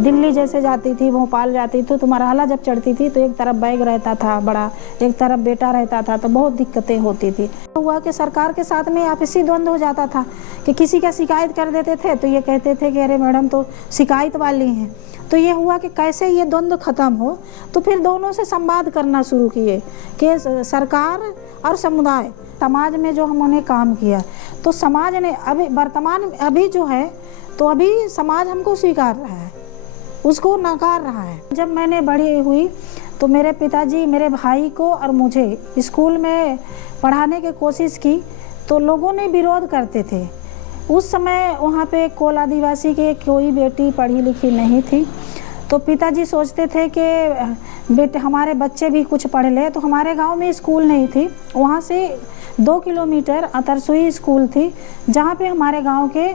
दिल्ली जैसे जाती थी, भोपाल जाती थी तो मरहला जब चढ़ती थी तो एक तरफ बैग रहता था बड़ा, एक तरफ बेटा रहता था, तो बहुत दिक्कतें होती थी। हुआ कि सरकार के साथ में आपसी द्वंद्व हो जाता था कि किसी का शिकायत कर देते थे तो ये कहते थे कि अरे मैडम तो शिकायत वाली हैं। तो ये हुआ कि कैसे ये द्वंद्व खत्म हो, तो फिर दोनों से संवाद करना शुरू किए कि सरकार और समुदाय, समाज में जो हमने काम किया तो समाज ने अभी वर्तमान अभी जो है तो अभी समाज हमको स्वीकार रहा है, उसको नकार रहा है। जब मैंने बड़ी हुई तो मेरे पिताजी मेरे भाई को और मुझे स्कूल में पढ़ाने की कोशिश की तो लोगों ने विरोध करते थे। उस समय वहाँ पे कोल आदिवासी के कोई बेटी पढ़ी लिखी नहीं थी, तो पिताजी सोचते थे कि बेटे हमारे बच्चे भी कुछ पढ़ ले। तो हमारे गांव में स्कूल नहीं थी, वहाँ से 2 किलोमीटर अतरसुई स्कूल थी जहाँ पे हमारे गांव के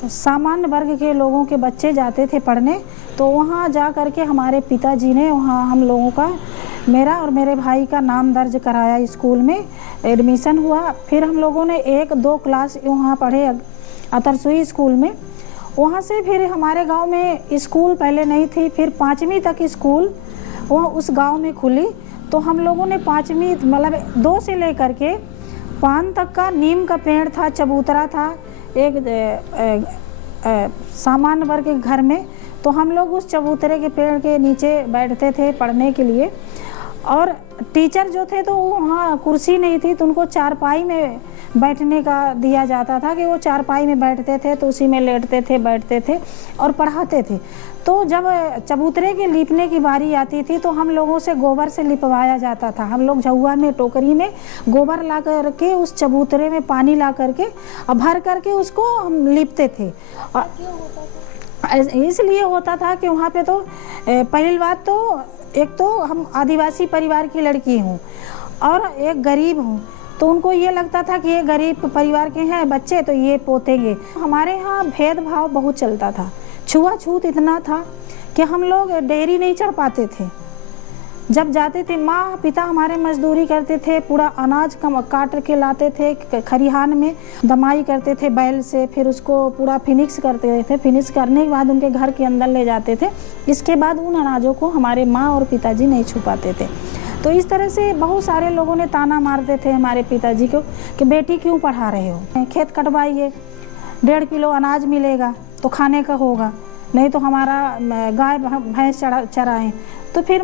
सामान्य वर्ग के लोगों के बच्चे जाते थे पढ़ने। तो वहाँ जा कर के हमारे पिताजी ने वहाँ हम लोगों का, मेरा और मेरे भाई का नाम दर्ज कराया, स्कूल में एडमिशन हुआ। फिर हम लोगों ने 1-2 क्लास वहाँ पढ़े अतरसुई स्कूल में। वहाँ से फिर हमारे गांव में स्कूल पहले नहीं थी, फिर 5वीं तक स्कूल वहाँ उस गांव में खुली। तो हम लोगों ने 5वीं मतलब 2 से लेकर के 5 तक का नीम का पेड़ था, चबूतरा था एक सामान्य वर्ग के घर में, तो हम लोग उस चबूतरे के पेड़ के नीचे बैठते थे पढ़ने के लिए। और टीचर जो थे तो वहाँ कुर्सी नहीं थी तो उनको चारपाई में बैठने का दिया जाता था कि वो चारपाई में बैठते थे, तो उसी में लेटते थे, बैठते थे और पढ़ाते थे। तो जब चबूतरे के लीपने की बारी आती थी तो हम लोगों से गोबर से लिपवाया जाता था। हम लोग झउआ में टोकरी में गोबर ला करके उस चबूतरे में पानी ला करके और भर करके उसको हम लिपते थे। इसलिए होता था कि वहाँ पे तो पहली बात तो एक तो हम आदिवासी परिवार की लड़की हूँ और एक गरीब हूँ, तो उनको ये लगता था कि ये गरीब परिवार के हैं बच्चे तो ये पोतेंगे। हमारे यहाँ भेदभाव बहुत चलता था, छुआछूत इतना था कि हम लोग डेयरी नहीं चढ़ पाते थे। जब जाते थे माँ पिता हमारे मजदूरी करते थे, पूरा अनाज काट के लाते थे, खरिहान में दमाई करते थे बैल से, फिर उसको पूरा फिनिक्स करते थे। फिनिक्स करने के बाद उनके घर के अंदर ले जाते थे। इसके बाद उन अनाजों को हमारे माँ और पिताजी नहीं छुपाते थे। तो इस तरह से बहुत सारे लोगों ने ताना मारते थे हमारे पिताजी को कि बेटी क्यों पढ़ा रहे हो, खेत कटवाइए, 1.5 किलो अनाज मिलेगा तो खाने का होगा, नहीं तो हमारा गाय भैंस चराएं। तो फिर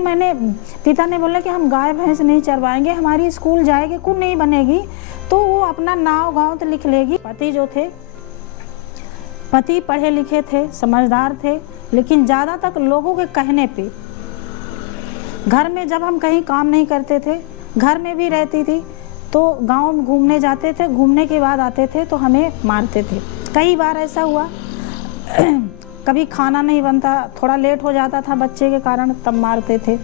पिता ने बोला कि हम गाय भैंस नहीं चरवाएंगे, हमारी स्कूल जाएगी कुछ नहीं बनेगी तो वो अपना नाव गाँव तो लिख लेगी। पति जो थे, पति पढ़े लिखे थे, समझदार थे, लेकिन ज़्यादा तक लोगों के कहने पे घर में जब हम कहीं काम नहीं करते थे, घर में भी रहती थी तो गांव में घूमने जाते थे, घूमने के बाद आते थे तो हमें मारते थे। कई बार ऐसा हुआ कभी खाना नहीं बनता, थोड़ा लेट हो जाता था बच्चे के कारण, तब मारते थे।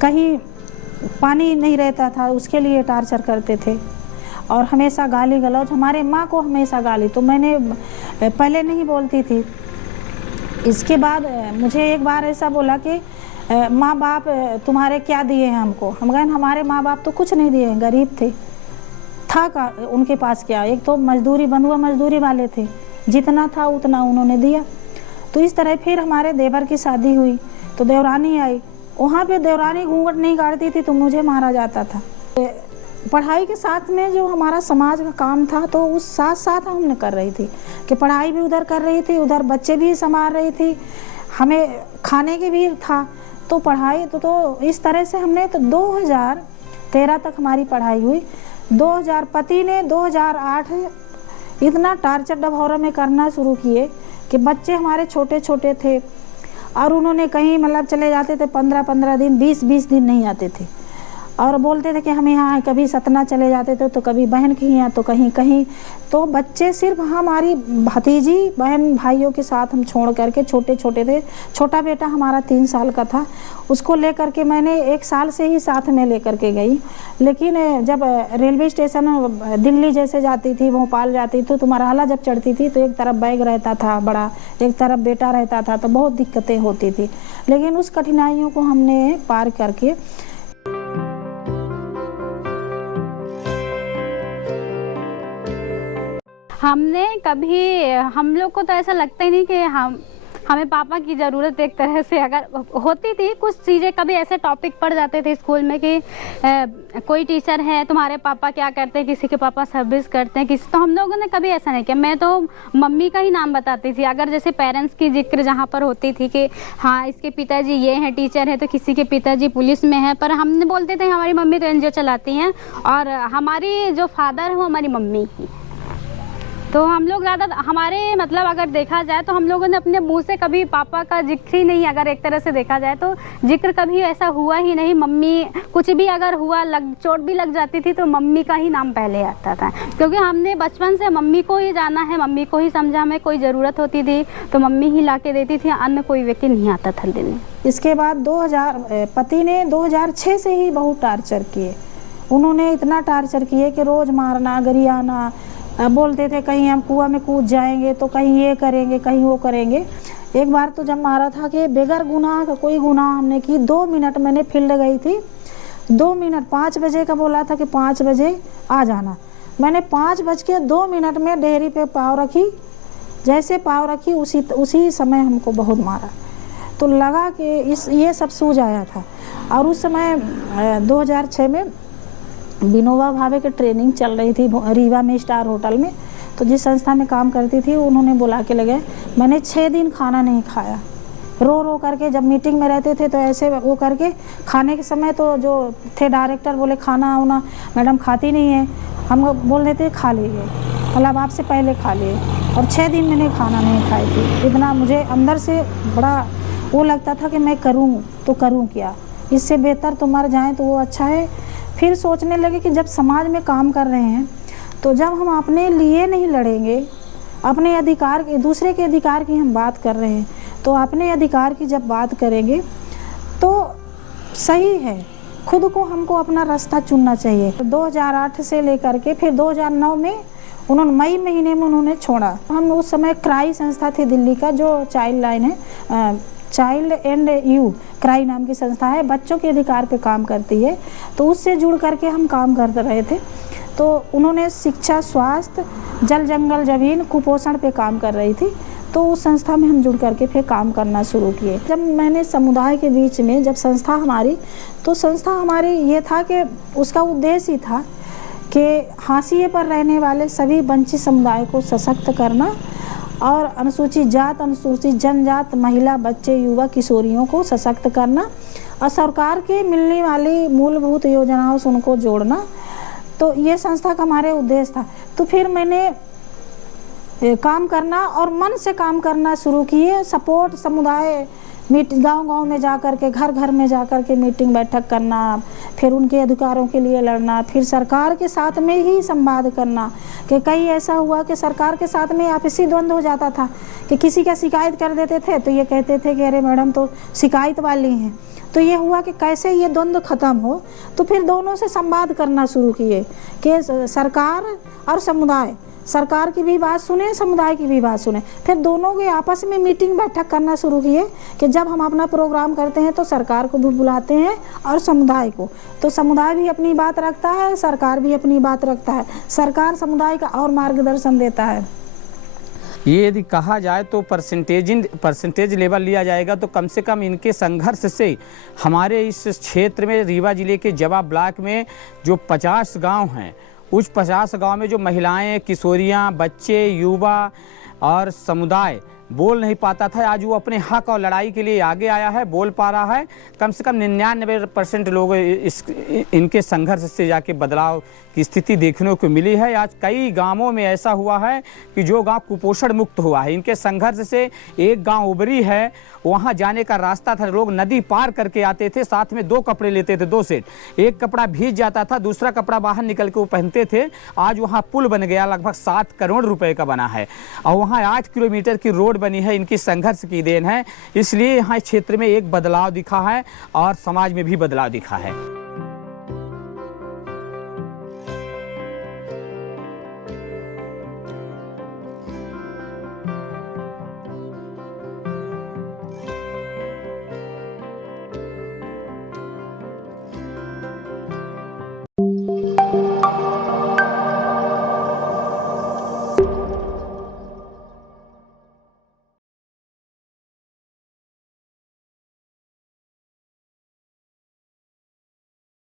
कहीं पानी नहीं रहता था उसके लिए टार्चर करते थे और हमेशा गाली गलौज, हमारे माँ को हमेशा गाली। तो मैंने पहले नहीं बोलती थी। इसके बाद मुझे एक बार ऐसा बोला कि माँ बाप तुम्हारे क्या दिए हैं हमको। हम कहें हमारे माँ बाप तो कुछ नहीं दिए हैं, गरीब थे, था का उनके पास क्या, एक तो मजदूरी बंधुआ मजदूरी वाले थे, जितना था उतना उन्होंने दिया। तो इस तरह फिर हमारे देवर की शादी हुई तो देवरानी आई, वहाँ पे देवरानी घूंघट नहीं काटती थी तो मुझे मारा जाता था। पढ़ाई के साथ में जो हमारा समाज का काम था तो उस साथ साथ हमने कर रही थी कि पढ़ाई भी उधर कर रही थी, उधर बच्चे भी संभाल रही थी, हमें खाने की भी था तो पढ़ाई तो इस तरह से हमने तो 2013 तक हमारी पढ़ाई हुई। 2000 पति ने 2008 इतना टार्चर डभौरा में करना शुरू किए कि बच्चे हमारे छोटे छोटे थे और उन्होंने कहीं मतलब चले जाते थे 15-15 दिन, 20-20 दिन नहीं आते थे और बोलते थे कि हम यहाँ कभी सतना चले जाते थे तो कभी बहन के यहाँ तो कहीं कहीं। तो बच्चे सिर्फ हमारी भतीजी बहन भाइयों के साथ हम छोड़ करके, छोटे छोटे थे, छोटा बेटा हमारा 3 साल का था, उसको लेकर के मैंने 1 साल से ही साथ में लेकर के गई। लेकिन जब रेलवे स्टेशन दिल्ली जैसे जाती थी, भोपाल जाती थी तो मरहला जब चढ़ती थी तो एक तरफ बैग रहता था बड़ा, एक तरफ बेटा रहता था, तो बहुत दिक्कतें होती थी। लेकिन उस कठिनाइयों को हमने पार करके हमने कभी, हम लोग को तो ऐसा लगता ही नहीं कि हमें पापा की ज़रूरत एक तरह से अगर होती थी, कुछ चीज़ें कभी ऐसे टॉपिक पढ़ जाते थे स्कूल में कि कोई टीचर है, तुम्हारे पापा क्या करते हैं, किसी के पापा सर्विस करते हैं, किसी, तो हम लोगों ने कभी ऐसा नहीं किया। मैं तो मम्मी का ही नाम बताती थी। अगर जैसे पेरेंट्स की जिक्र जहाँ पर होती थी कि हाँ इसके पिताजी ये हैं, टीचर है, तो किसी के पिताजी पुलिस में है, पर हमने बोलते थे हमारी मम्मी तो एनजीओ चलाती हैं और हमारी जो फादर है वो हमारी मम्मी ही। तो हम लोग ज़्यादा हमारे मतलब अगर देखा जाए तो हम लोगों ने अपने मुंह से कभी पापा का जिक्र ही नहीं, अगर एक तरह से देखा जाए तो जिक्र कभी ऐसा हुआ ही नहीं। मम्मी कुछ भी अगर हुआ, चोट भी लग जाती थी तो मम्मी का ही नाम पहले आता था, क्योंकि हमने बचपन से मम्मी को ही जाना है, मम्मी को ही समझा। हमें कोई ज़रूरत होती थी तो मम्मी ही ला के देती थी, अन्य कोई व्यक्ति नहीं आता था देने। इसके बाद पति ने 2006 से ही बहुत टार्चर किए। उन्होंने इतना टार्चर किए कि रोज़ मारना, गरियाना, बोलते थे कहीं हम कुआं में कूद जाएंगे, तो कहीं ये करेंगे, कहीं वो करेंगे। एक बार तो जब मारा था कि बेगर गुनाह का कोई गुनाह हमने की, 2 मिनट मैंने फील्ड गई थी, 2 मिनट 5 बजे का बोला था कि 5 बजे आ जाना। मैंने 5:02 में डेहरी पे पाँव रखी, जैसे पाँव रखी उसी समय हमको बहुत मारा। तो लगा कि ये सब सूझ आया था। और उस समय 2006 में विनोबा भावे की ट्रेनिंग चल रही थी रीवा में, स्टार होटल में। तो जिस संस्था में काम करती थी उन्होंने बुला के ले गए। मैंने 6 दिन खाना नहीं खाया, रो करके। जब मीटिंग में रहते थे तो ऐसे वो करके, खाने के समय तो जो थे डायरेक्टर बोले खाना वाना मैडम खाती नहीं है, हम बोल देते खा लीजिए, मतलब आपसे पहले खा लिए। और 6 दिन मैंने खाना नहीं खाई थी। इतना मुझे अंदर से बड़ा वो लगता था कि मैं करूँ तो करूँ क्या, इससे बेहतर तो मर जाएँ तो वो अच्छा है। फिर सोचने लगे कि जब समाज में काम कर रहे हैं तो जब हम अपने लिए नहीं लड़ेंगे, अपने अधिकार के, दूसरे के अधिकार की हम बात कर रहे हैं, तो अपने अधिकार की जब बात करेंगे तो सही है। खुद को हमको अपना रास्ता चुनना चाहिए। 2008 से लेकर के फिर 2009 में उन्होंने मई महीने में उन्होंने छोड़ा। हम उस समय क्राई संस्था थी दिल्ली का, जो चाइल्ड लाइन है, चाइल्ड एंड यू क्राई नाम की संस्था है, बच्चों के अधिकार पे काम करती है। तो उससे जुड़ करके हम काम करते रहे थे। तो उन्होंने शिक्षा, स्वास्थ्य, जल जंगल जमीन, कुपोषण पे काम कर रही थी। तो उस संस्था में हम जुड़ करके फिर काम करना शुरू किए। जब मैंने समुदाय के बीच में जब संस्था हमारी, तो संस्था हमारी ये था कि उसका उद्देश्य ही था कि हाशिए पर रहने वाले सभी वंचित समुदाय को सशक्त करना और अनुसूचित जात, अनुसूचित जनजात, महिला, बच्चे, युवा, किशोरियों को सशक्त करना और सरकार के मिलने वाली मूलभूत योजनाओं से उनको जोड़ना। तो ये संस्था का हमारे उद्देश्य था। तो फिर मैंने काम करना और मन से काम करना शुरू किए। सपोर्ट समुदाय गांव-गांव में जा कर के, घर-घर में जा कर के मीटिंग बैठक करना, फिर उनके अधिकारों के लिए लड़ना, फिर सरकार के साथ में ही संवाद करना। कि कई ऐसा हुआ कि सरकार के साथ में आपसी द्वंद्व हो जाता था कि किसी का शिकायत कर देते थे तो ये कहते थे कि अरे मैडम तो शिकायत वाली हैं। तो ये हुआ कि कैसे ये द्वंद्व ख़त्म हो। तो फिर दोनों से संवाद करना शुरू किए कि सरकार और समुदाय, सरकार की भी बात सुने, समुदाय की भी बात सुने। फिर दोनों के आपस में मीटिंग बैठक करना शुरू किए कि जब हम अपना प्रोग्राम करते हैं तो सरकार को भी बुलाते हैं और समुदाय को। तो समुदाय भी अपनी बात रखता है, सरकार भी अपनी बात रखता है। सरकार समुदाय का और मार्गदर्शन देता है। ये यदि कहा जाए तो परसेंटेज लेवल लिया जाएगा तो कम से कम इनके संघर्ष से हमारे इस क्षेत्र में, रीवा जिले के जवा ब्लॉक में जो 50 गांव हैं, उस 50 गांव में जो महिलाएं, किशोरियां, बच्चे, युवा और समुदाय बोल नहीं पाता था, आज वो अपने हक और लड़ाई के लिए आगे आया है, बोल पा रहा है। कम से कम 99% लोग इनके संघर्ष से जाके बदलाव की स्थिति देखने को मिली है। आज कई गांवों में ऐसा हुआ है कि जो गांव कुपोषण मुक्त हुआ है, इनके संघर्ष से एक गांव उभरी है। वहां जाने का रास्ता था, लोग नदी पार करके आते थे, साथ में 2 कपड़े लेते थे, 2 सेट। एक कपड़ा भीग जाता था, दूसरा कपड़ा बाहर निकल के वो पहनते थे। आज वहां पुल बन गया, लगभग 7 करोड़ रुपए का बना है, और वहां 8 किलोमीटर की रोड बनी है। इनकी संघर्ष की देन है, इसलिए यहाँ क्षेत्र में एक बदलाव दिखा है और समाज में भी बदलाव दिखा है।